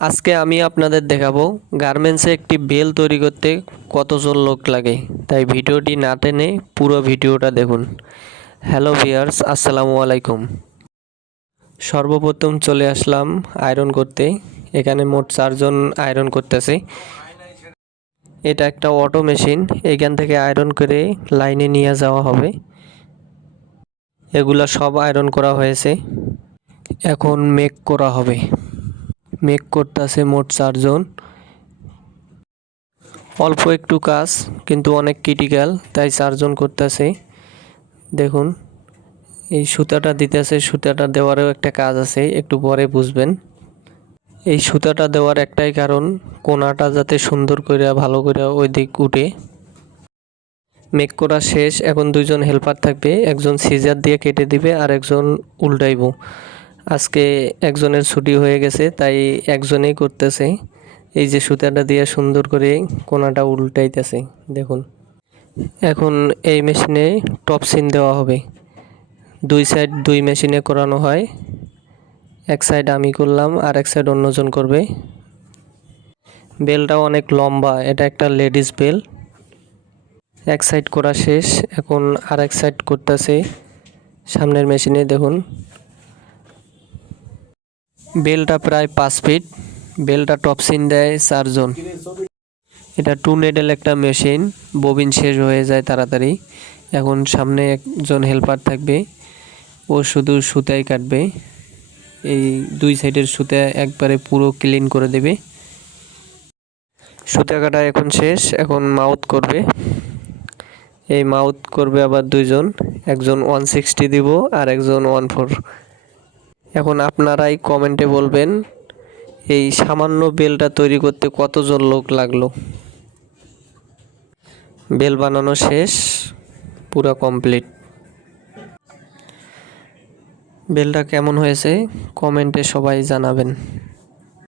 আজকে আমি আপনাদের দেখাবো গার্মেন্টসে একটি বেল তৈরি করতে কতজন লোক লাগে। তাই ভিডিওটি না টেনে পুরো ভিডিওটা দেখুন। হ্যালো ভিউয়ার্স, আসসালামু আলাইকুম। সর্বপ্রথম চলে আসলাম আয়রন করতে। এখানে মোট 4 জন আয়রন করতেছে। এটা একটা অটো মেশিন, এখান থেকে আয়রন করে লাইনে নিয়ে যাওয়া হবে। এগুলা সব আয়রন করা হয়েছে, এখন মেক করা হবে। মেক করতেছে মোট 4 জন। অল্প একটু কাজ কিন্তু অনেক ক্রিটিক্যাল, তাই 4 জন করতেছে। দেখুন এই সুতাটা দিতেছে, সুতাটা দেওয়ারও একটা কাজ আছে, একটু পরে বুঝবেন। এই সুতাটা দেওয়ার একটাই কারণ, কোনাটা যাতে সুন্দর করে ভালো করে ওই দিক উঠে। মেক করা শেষ, এখন 2 জন হেল্পার থাকবে, একজন সিজার দিয়ে কেটে দিবে আর একজন উল্টাইব। আজকে একজনের ছুটি হয়ে গেছে, তাই একজনেই করতেছে। এই যে সুতাটা দিয়ে সুন্দর করে কোনাটা উল্টাইতেছে দেখুন। এখন এই মেশিনে টপ সিন দেওয়া হবে। 2 সাইড 2 মেশিনে করানো হয়। এক সাইড আমি করলাম আর এক সাইড অন্যজন করবে। বেলটা অনেক লম্বা, এটা একটা লেডিস বেল। এক সাইড করা শেষ, এখন আর এক সাইড করতেছে সামনের মেশিনে। দেখুন বেলটা প্রায় 5 ফিট। বেলটা টপ সিন দেয় 4 জন। এটা 2 নেডেল একটা মেশিন, ববিন শেষ হয়ে যায় তাড়াতাড়ি। এখন সামনে একজন হেল্পার থাকবে, ও শুধু সুতাই কাটবে। এই 2 সাইডের সুতা একবারে পুরো ক্লিন করে দেবে। সুতা কাটা এখন শেষ, এখন মাউথ করবে। এই মাউথ করবে আবার 2 জন, একজন 160 দিব আর একজন 14। এখন আপনারাই কমেন্টে বলবেন এই সামান্য বেলটা তৈরি করতে কতজন লোক লাগলো। বেল বানানো শেষ, পুরো কমপ্লিট। বেলটা কেমন হয়েছে কমেন্টে সবাই জানাবেন।